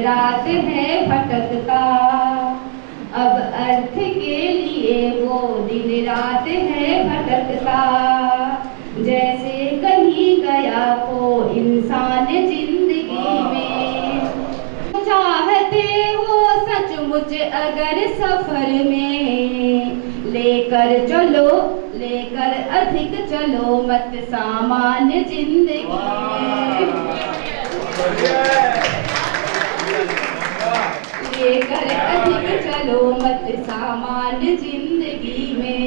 रात है भटकता, अब अर्थ के लिए वो दिन रात है भटकता। जैसे कहीं गया वो इंसान जिंदगी में, चाहते हो सचमुच अगर सफर में, लेकर चलो लेकर अधिक चलो मत सामान्य जिंदगी में, लेकर अधिक चलो मत सामान्य जिंदगी में।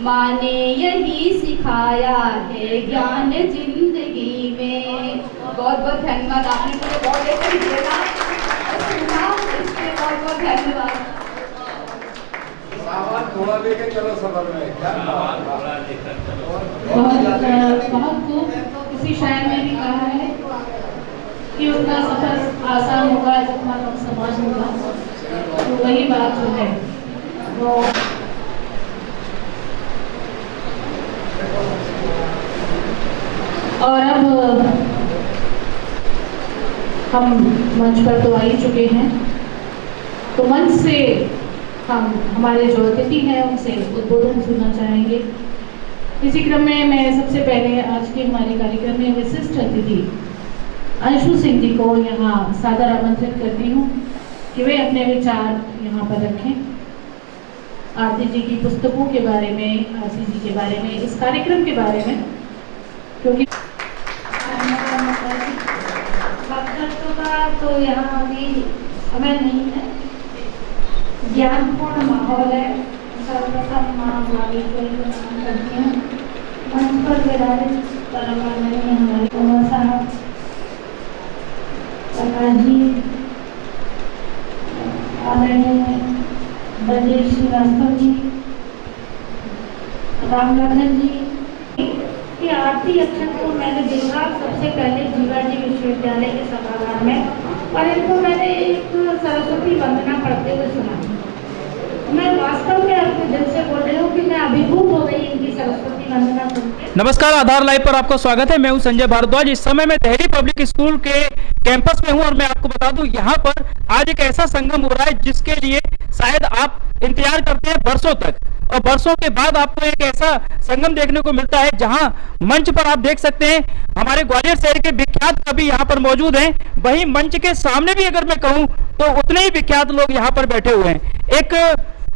माँ ने यही सिखाया है ज्ञान जिंदगी में। बहुत बहुत धन्यवाद, आपने मुझे बहुत अच्छा दिया और सुना, इसलिए बहुत बहुत धन्यवाद। सामान थोड़ा लेके चलो सफर में, क्या बहुत खूब। किसी शायर ने भी कहा है कि उनका सफर आसान होगा जितना कम समाज होगा, तो वही बात जो है वो और अब हम मंच पर तो आ ही चुके हैं, तो मंच से हम हमारे जो अतिथि हैं उनसे उद्बोधन सुनना चाहेंगे। इसी क्रम में मैं सबसे पहले आज के हमारे कार्यक्रम में विशिष्ट अतिथि अंशु सिंह जी को यहाँ सादर आमंत्रित करती हूँ कि वे अपने विचार यहाँ पर रखें आरती जी की पुस्तकों के बारे में, आरती जी के बारे में, इस कार्यक्रम के बारे में, क्योंकि वक्तत्व का तो यहाँ अभी समय नहीं है, ज्ञानपूर्ण माहौल है। सर्वप्रथम माँ वाली को प्रणाम करती हूँ। मंच पर विराजित परमानंद हमारे कुमार साहब, प्रकाश जी, आदरणीय ब्रजेश श्रीवास्तव जी, रामलखन जी। कि आरती अक्षत को मैंने देखा सबसे पहले जीवाजी विश्वविद्यालय के सभागार में, और इनको मैंने एक सरस्वती वंदना पढ़ते हुए सुना। मैं वास्तव में अपने दिल से बोल रही हूँ कि मैं अभिभूत हो गई इनकी सरस्वती वंदना सुनकर। नमस्कार, आधार लाइव पर आपका स्वागत है। मैं हूं संजय भारद्वाज। इस समय मैं दिल्ली पब्लिक स्कूल के कैंपस में हूं और मैं आपको बता दूं यहाँ पर आज एक ऐसा संगम हो रहा है जिसके लिए शायद आप इंतजार करते हैं बरसों तक, और बरसों के बाद आपको एक ऐसा संगम देखने को मिलता है जहां मंच पर आप देख सकते हैं हमारे ग्वालियर शहर के विख्यात कवि यहाँ पर मौजूद हैं। वहीं मंच के सामने भी अगर मैं कहूं तो उतने ही विख्यात लोग यहाँ पर बैठे हुए हैं। एक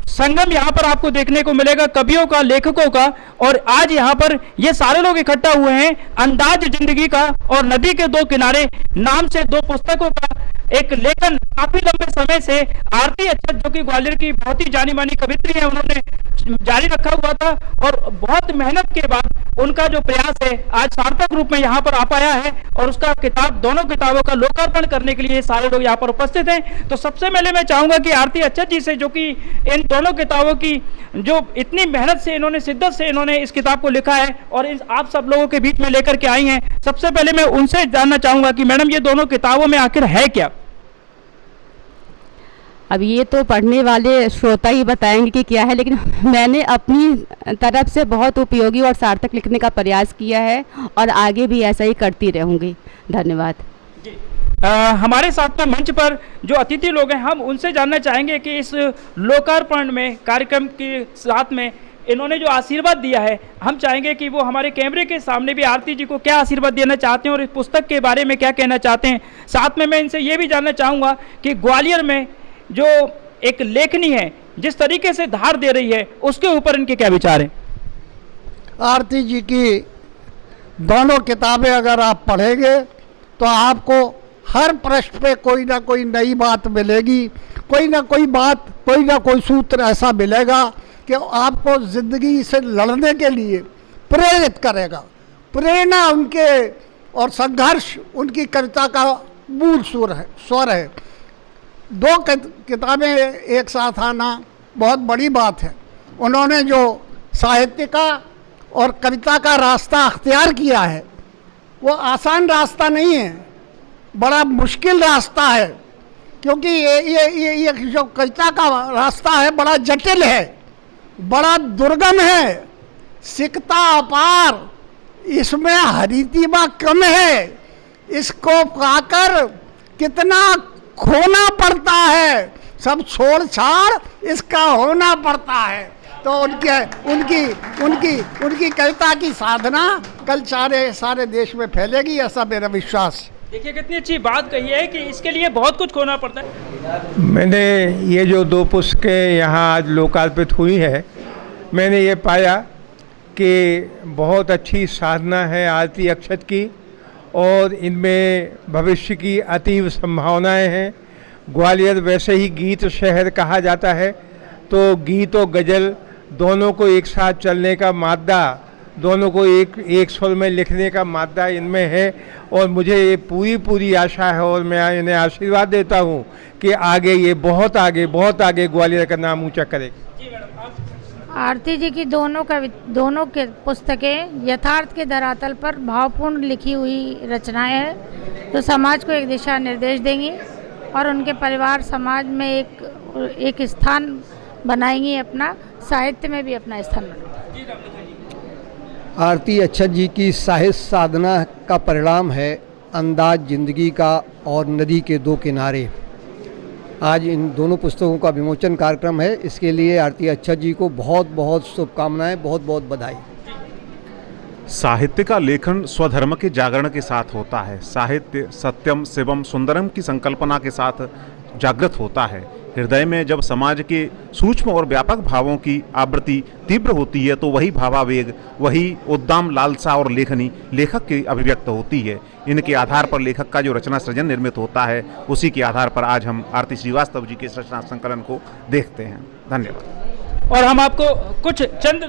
संगम यहाँ पर आपको देखने को मिलेगा कवियों का, लेखकों का, और आज यहाँ पर ये सारे लोग इकट्ठा हुए हैं अंदाज जिंदगी का और नदी के दो किनारे नाम से दो पुस्तकों का एक लेखन काफी लंबे समय से आरती अक्षत, जो कि ग्वालियर की बहुत ही जानी मानी कवित्री है, उन्होंने जारी रखा हुआ था, और बहुत मेहनत के बाद उनका जो प्रयास है आज सार्थक रूप में यहाँ पर आ पाया है, और उसका किताब, दोनों किताबों का लोकार्पण करने के लिए सारे लोग यहाँ पर उपस्थित हैं। तो सबसे पहले मैं चाहूंगा कि आरती अक्षत जी से, जो कि इन दोनों किताबों की जो इतनी मेहनत से इन्होंने, शिद्दत से इन्होंने इस किताब को लिखा है और आप सब लोगों के बीच में लेकर के आई हैं, सबसे पहले मैं उनसे जानना चाहूंगा कि मैडम ये दोनों किताबों में आखिर है क्या? अब ये तो पढ़ने वाले श्रोता ही बताएंगे कि क्या है, लेकिन मैंने अपनी तरफ से बहुत उपयोगी और सार्थक लिखने का प्रयास किया है और आगे भी ऐसा ही करती रहूँगी। धन्यवाद। हमारे साथ में मंच पर जो अतिथि लोग हैं, हम उनसे जानना चाहेंगे कि इस लोकार्पण में कार्यक्रम के साथ में इन्होंने जो आशीर्वाद दिया है, हम चाहेंगे कि वो हमारे कैमरे के सामने भी आरती जी को क्या आशीर्वाद देना चाहते हैं और इस पुस्तक के बारे में क्या कहना चाहते हैं। साथ में मैं इनसे ये भी जानना चाहूँगा कि ग्वालियर में जो एक लेखनी है जिस तरीके से धार दे रही है, उसके ऊपर इनके क्या विचार हैं? आरती जी की दोनों किताबें अगर आप पढ़ेंगे तो आपको हर प्रश्न पे कोई ना कोई नई बात मिलेगी, कोई ना कोई बात, कोई ना कोई सूत्र ऐसा मिलेगा कि आपको ज़िंदगी से लड़ने के लिए प्रेरित करेगा। प्रेरणा उनके और संघर्ष उनकी कविता का मूल स्वर है। दो किताबें एक साथ आना बहुत बड़ी बात है। उन्होंने जो साहित्य का और कविता का रास्ता अख्तियार किया है वो आसान रास्ता नहीं है, बड़ा मुश्किल रास्ता है, क्योंकि ये जो कविता का रास्ता है बड़ा जटिल है, बड़ा दुर्गम है, सिकता अपार, इसमें हरितिमा कम है, इसको पाकर कितना खोना पड़ता है, सब छोड़ छाड़ इसका होना पड़ता है। तो उनकी कविता की साधना कल सारे देश में फैलेगी, ऐसा मेरा विश्वास। देखिए कितनी अच्छी बात कही है कि इसके लिए बहुत कुछ खोना पड़ता है। मैंने ये जो 2 पुस्तकें यहाँ आज लोकार्पित हुई है, मैंने ये पाया कि बहुत अच्छी साधना है आरती अक्षत की, और इनमें भविष्य की अतीव संभावनाएं हैं। ग्वालियर वैसे ही गीत शहर कहा जाता है, तो गीत और गज़ल दोनों को एक साथ चलने का मादा, दोनों को एक स्वर में लिखने का मादा इनमें है। और मुझे ये पूरी आशा है और मैं इन्हें आशीर्वाद देता हूँ कि आगे ये बहुत आगे ग्वालियर का नाम ऊंचा करेगी। आरती जी की दोनों के पुस्तकें यथार्थ के धरातल पर भावपूर्ण लिखी हुई रचनाएं हैं, जो समाज को एक दिशा निर्देश देंगी और उनके परिवार समाज में एक स्थान बनाएंगी, अपना साहित्य में भी अपना स्थान बनाएंगी। आरती अक्षत जी की साहित्य साधना का परिणाम है अंदाज जिंदगी का और नदी के 2 किनारे। आज इन दोनों पुस्तकों का विमोचन कार्यक्रम है, इसके लिए आरती अक्षत जी को बहुत बहुत शुभकामनाएं, बहुत बहुत बधाई। साहित्य का लेखन स्वधर्म के जागरण के साथ होता है। साहित्य सत्यम शिवम सुंदरम की संकल्पना के साथ जागृत होता है। हृदय में जब समाज के सूक्ष्म और व्यापक भावों की आवृत्ति तीव्र होती है, तो वही भावावेग, वही उद्दाम लालसा और लेखनी लेखक की अभिव्यक्त होती है। इनके आधार पर लेखक का जो रचना सृजन निर्मित होता है, उसी के आधार पर आज हम आरती श्रीवास्तव जी के इस रचना संकलन को देखते हैं। धन्यवाद। और हम आपको कुछ चंद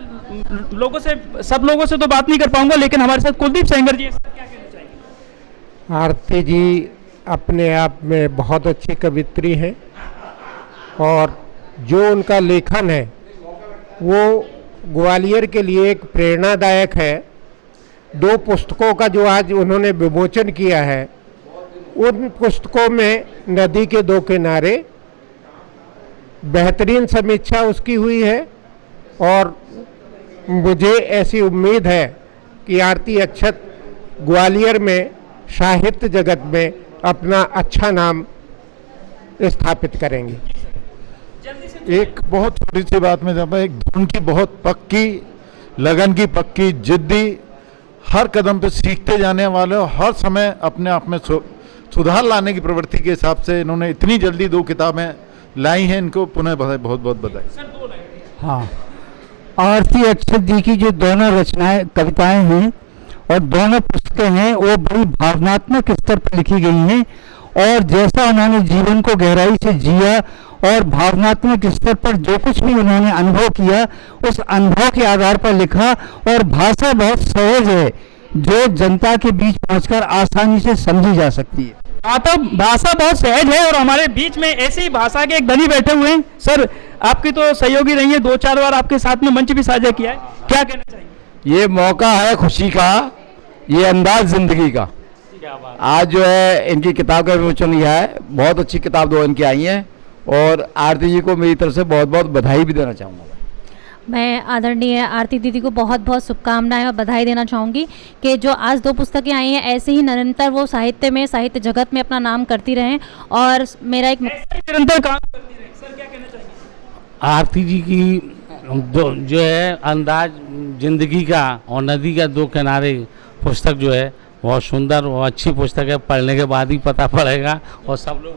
लोगों से, सब लोगों से तो बात नहीं कर पाऊंगा, लेकिन हमारे साथ कुलदीप सेंगर जी हैं, क्या कहना चाहेंगे? आरती जी अपने आप में बहुत अच्छी कवित्री हैं, और जो उनका लेखन है वो ग्वालियर के लिए एक प्रेरणादायक है। 2 पुस्तकों का जो आज उन्होंने विमोचन किया है, उन पुस्तकों में नदी के 2 किनारे बेहतरीन समीक्षा उसकी हुई है, और मुझे ऐसी उम्मीद है कि आरती अक्षत ग्वालियर में साहित्य जगत में अपना अच्छा नाम स्थापित करेंगे। एक बहुत छोटी सी बात में जब एक धुन की बहुत पक्की, लगन की पक्की, जिद्दी, हर कदम पे सीखते जाने वाले, हर समय अपने आप में सुधार लाने की प्रवृत्ति के हिसाब से इन्होंने इतनी जल्दी 2 किताबें लाई हैं, इनको पुनः बहुत बहुत बधाई। हाँ, आरती अक्षत जी की जो दोनों रचनाएं, कविताएं हैं और दोनों पुस्तकें हैं, वो बड़ी भावनात्मक स्तर पर लिखी गई हैं, और जैसा उन्होंने जीवन को गहराई से जिया और भावनात्मक स्तर पर जो कुछ भी उन्होंने अनुभव किया, उस अनुभव के आधार पर लिखा। और भाषा बहुत सहज है, जो जनता के बीच पहुंचकर आसानी से समझी जा सकती है। भाषा बहुत सहज है, और हमारे बीच में ऐसी भाषा के एक धनी बैठे हुए हैं। सर, आपकी तो सहयोगी रही है, 2-4 बार आपके साथ में मंच भी साझा किया है, क्या कहना चाहिए? ये मौका है खुशी का, ये अंदाज जिंदगी का। आज जो है इनकी किताब का विमोचन किया है, बहुत अच्छी किताब 2 इनकी आई हैं, और आरती जी को मेरी तरफ से बहुत बहुत बधाई भी देना चाहूँगा। मैं आदरणीय आरती दीदी को बहुत बहुत शुभकामनाएं और बधाई देना चाहूँगी कि जो आज 2 पुस्तकें आई हैं, ऐसे ही निरंतर वो साहित्य जगत में अपना नाम करती रहें, और मेरा एक निरंतर काम करती रहें। सर, क्या कहना चाहिए? आरती जी की जो है अंदाज जिंदगी का और नदी का 2 किनारे पुस्तक जो है बहुत सुंदर और अच्छी पुस्तक है, पढ़ने के बाद ही पता पड़ेगा, और सब लोग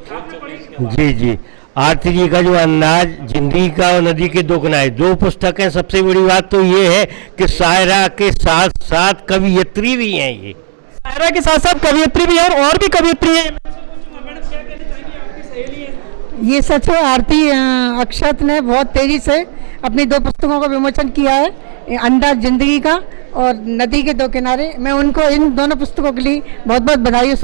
जी आरती जी का जो अंदाज जिंदगी का और नदी के 2 किनारे 2 पुस्तक है। सबसे बड़ी बात तो ये है कि शायरा के साथ साथ कवियत्री भी हैं। ये शायरा के साथ साथ कवियत्री भी है, और भी कवियत्री है। ये सच है, आरती अक्षत ने बहुत तेजी से अपनी 2 पुस्तकों का विमोचन किया है, अंदाज जिंदगी का और नदी के 2 किनारे। मैं उनको इन दोनों पुस्तकों के लिए बहुत बहुत बधाई।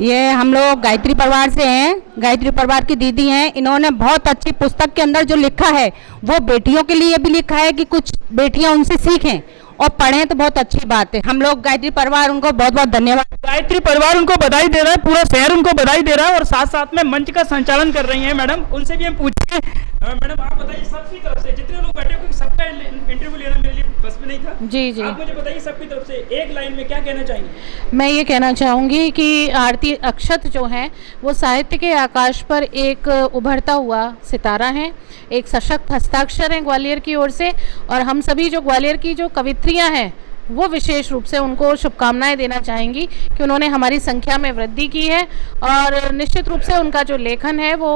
ये हम लोग गायत्री परिवार से हैं, गायत्री परिवार की दीदी हैं। इन्होंने बहुत अच्छी पुस्तक के अंदर जो लिखा है, वो बेटियों के लिए भी लिखा है कि कुछ बेटियां उनसे सीखें और पढ़ें, तो बहुत अच्छी बात है। हम लोग गायत्री परिवार उनको बहुत बहुत धन्यवाद। गायत्री परिवार उनको बधाई दे रहा है, पूरा शहर उनको बधाई दे रहा है, और साथ साथ में मंच का संचालन कर रही हैं मैडम, उनसे भी हम पूछेंगे मैडम आप बताइए सबकी तरफ से जितने लोग बैठे हुए सबका इंटरव्यू लेना मेरे लिए बस में नहीं था। जी जी। आप मुझे बताइए सबकी तरफ से एक लाइन में क्या कहना चाहेंगे। मैं ये कहना चाहूँगी कि आरती अक्षत जो हैं वो साहित्य के आकाश पर एक उभरता हुआ सितारा हैं, एक सशक्त हस्ताक्षर हैं ग्वालियर की ओर से, और हम सभी जो ग्वालियर की जो कवित्रियाँ हैं वो विशेष रूप से उनको शुभकामनाएं देना चाहेंगी कि उन्होंने हमारी संख्या में वृद्धि की है और निश्चित रूप से उनका जो लेखन है वो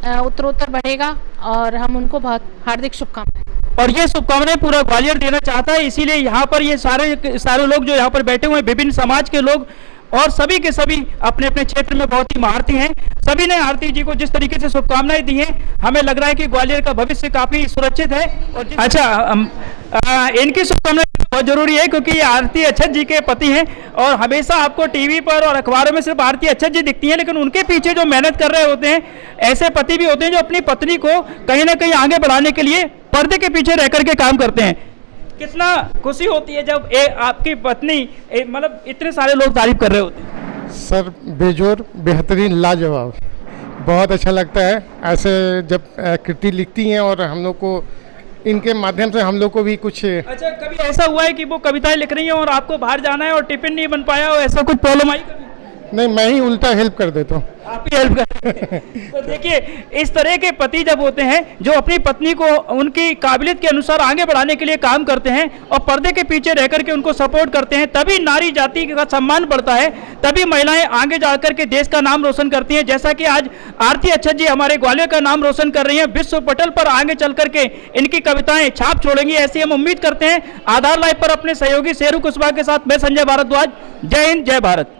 उत्तरोत्तर बढ़ेगा और हम उनको बहुत हार्दिक शुभकामनाएं। और ये शुभकामनाएं पूरा ग्वालियर देना चाहता है, इसीलिए यहाँ पर ये सारे लोग जो यहाँ पर बैठे हुए हैं, विभिन्न समाज के लोग और सभी के सभी अपने अपने क्षेत्र में बहुत ही महारथी हैं। सभी ने आरती जी को जिस तरीके से शुभकामनाएं दी हैं, हमें लग रहा है कि ग्वालियर का भविष्य काफी सुरक्षित है। और इनकी शुभकामनाएं बहुत जरूरी है क्योंकि ये आरती अक्षत जी के पति हैं और हमेशा आपको टीवी पर और अखबारों में सिर्फ आरती अक्षत जी दिखती हैं, लेकिन उनके पीछे जो मेहनत कर रहे होते हैं ऐसे पति भी होते हैं जो अपनी पत्नी को कहीं ना कहीं आगे बढ़ाने के लिए पर्दे के पीछे रह करके काम करते हैं। कितना खुशी होती है जब आपकी पत्नी मतलब इतने सारे लोग तारीफ कर रहे होते हैं। सर बेजोर, बेहतरीन, लाजवाब, बहुत अच्छा लगता है ऐसे जब कृति लिखती हैं और हम लोग को इनके माध्यम से हम लोग को भी कुछ। अच्छा, कभी ऐसा हुआ है कि वो कविताएं लिख रही हैं और आपको बाहर जाना है और टिफिन नहीं बन पाया और ऐसा कुछ प्रॉब्लम आई कभी? नहीं, मैं ही उल्टा हेल्प कर देता हूँ। आप ही हेल्प करते हैं। तो देखिए इस तरह के पति जब होते हैं जो अपनी पत्नी को उनकी काबिलियत के अनुसार आगे बढ़ाने के लिए काम करते हैं और पर्दे के पीछे रह करके उनको सपोर्ट करते हैं, तभी नारी जाति का सम्मान बढ़ता है, तभी महिलाएं आगे जाकर के देश का नाम रोशन करती हैं। जैसा कि आज आरती अक्षत जी हमारे ग्वालियर का नाम रोशन कर रही हैं, विश्व पटल पर आगे चल करके इनकी कविताएं छाप छोड़ेंगी, ऐसी हम उम्मीद करते हैं। आधार लाइव पर अपने सहयोगी शेरू कुशवाहा के साथ मैं संजय भारद्वाज। जय हिंद, जय भारत।